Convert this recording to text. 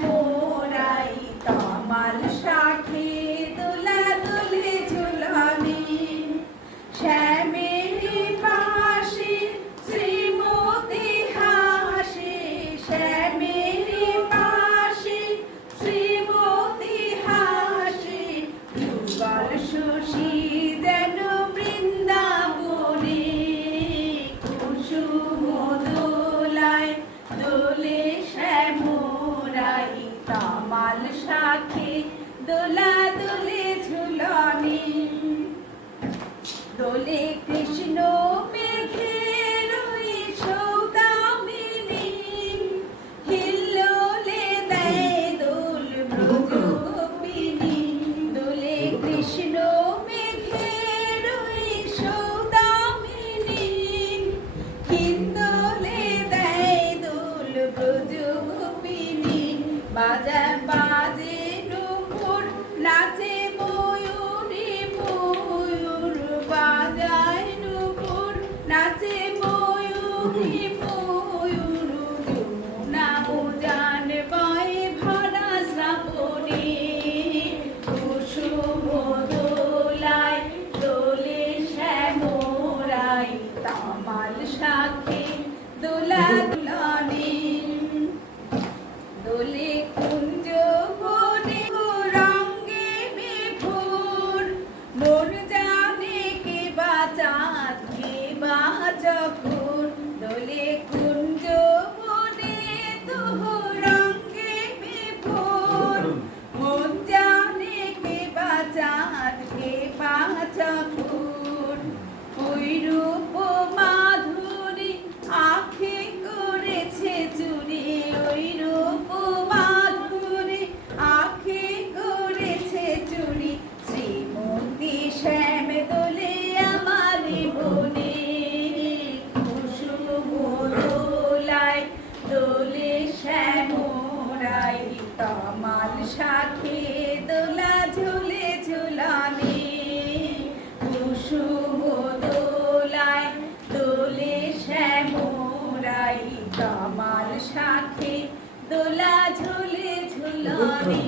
মোরাই তমাল শাখে দোলা দোলে ঝুলানি শ্যামেরি পাশে শ্রীমতী হাসে শ্যামেরি পাশে শ্রীমতী হাসে যুগল শশী যেন বৃন্দাবনে কুসুম দোলায় দোলে শ্যামরাই তামাল শাখে দোলা দোলে ঝুলানি দোলে কৃষ্ণ মেঘের সৌদামিনী হিল্লোলে দেয় দোল ব্রজগোপিনী দোলে কৃষ্ণ মেঘের সৌদামিনী হিন্দোলে দেয় দোল ব্রজগোপিনী বাজা বাজে নূপুর নাচে ময়ূরী ময়ূর বাজায় নূপুর নাচে ময়ূরী ময়ূর যমুনা উজান বয় ভরা শ্রাবণে কুসুম দোলায় দোলে শ্যামরাই তামাল শাখে দোলা দোলানি দোলে কুঞ্জ বনে রঙ্গে বিভোর মন জানে কে বাঁচাত কে বাঁচকুর দোলে কুঞ্জ বনে রঙ্গে বিভোর মন জানে কে বাঁচাত কে বাঁচকুর ওই রূপ মাধুরী আঁখে করেছে চুরি ওই রূপ মাধুরী আঁখে করেছে চুরি শ্রীমতী শ্যাম দোলে আমার বনে কুসুম দোলায় দোলে শ্যামরাই তামাল শাখে দোলা ঝুলে ঝুলানি কুসুম দোলায় দোলে শ্যামরাই তামাল শাখে দোলা ঝুলে ঝুলানি।